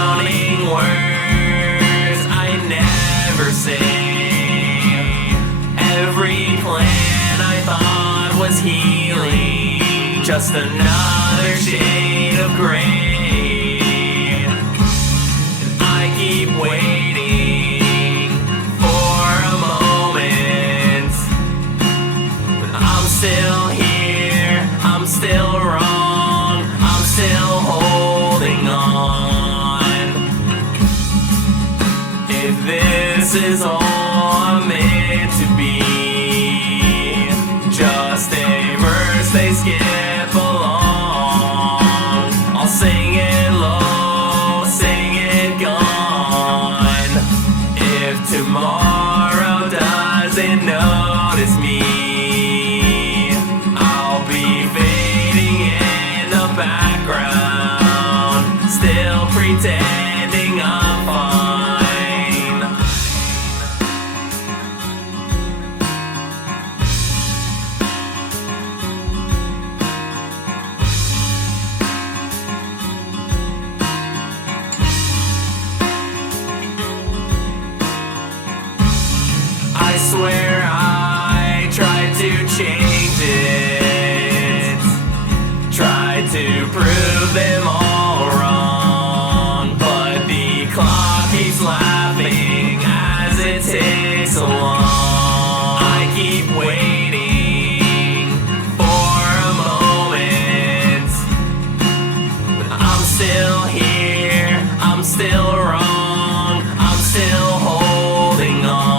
drowning words I never say. Every plan I thought was healing, just another shade of gray. And I keep waiting for a moment, but I'm still here, I'm still wrong, I'm still holding on. If this is all I'm meant to be, just a verse they skip along, I'll sing it low, sing it gone. If tomorrow doesn't notice me, I'll be fading in the background, still pretending I'm fine. I swear I tried to change it, tried to prove them all wrong, but the clock keeps laughing as it ticks along. I keep waiting for a moment, but I'm still here, I'm still wrong, I'm still holding on.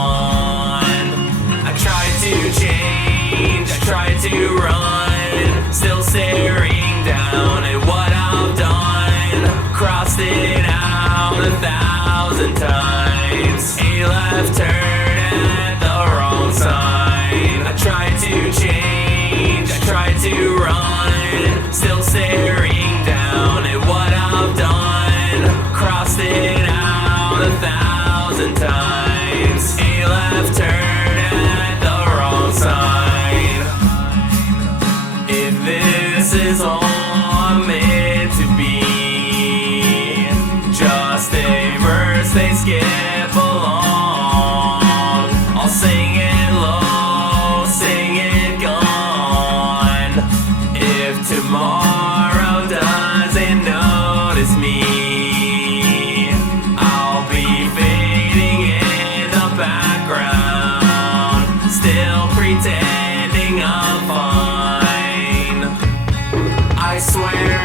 I tried to change, I tried to run, still staring down at what I've done. Crossed it out 1,000 times, a left turn at the wrong sign. I tried to change, I tried to run, still staring down at what I've done. Crossed it out 1,000 times, a left turn at the wrong sign. If this is all I'm meant to be, just a verse they skip along, I'll sing it low, sing it gone. If tomorrow doesn't notice me, I'll be fading in the background, still pretending I'm fine. I swear